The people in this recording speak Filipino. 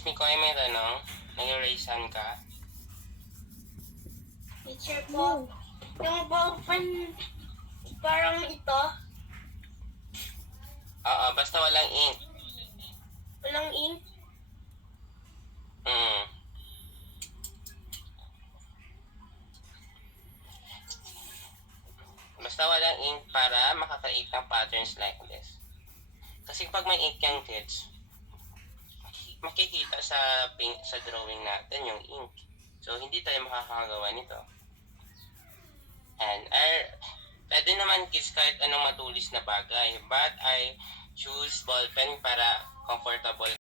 Miss Mikoy, may tanong. Nag-erase ka? Teacher po, yung ballpen parang ito, Oo, basta walang ink. walang ink. Mm. Basta walang ink para makaka-create ng patterns like this. Kasi pag may ink yung kids, makikita sa drawing natin yung ink. So, hindi tayo makakagawa nito. And, pwede naman kids kahit anong matulis na bagay. But I choose ballpen para comfortable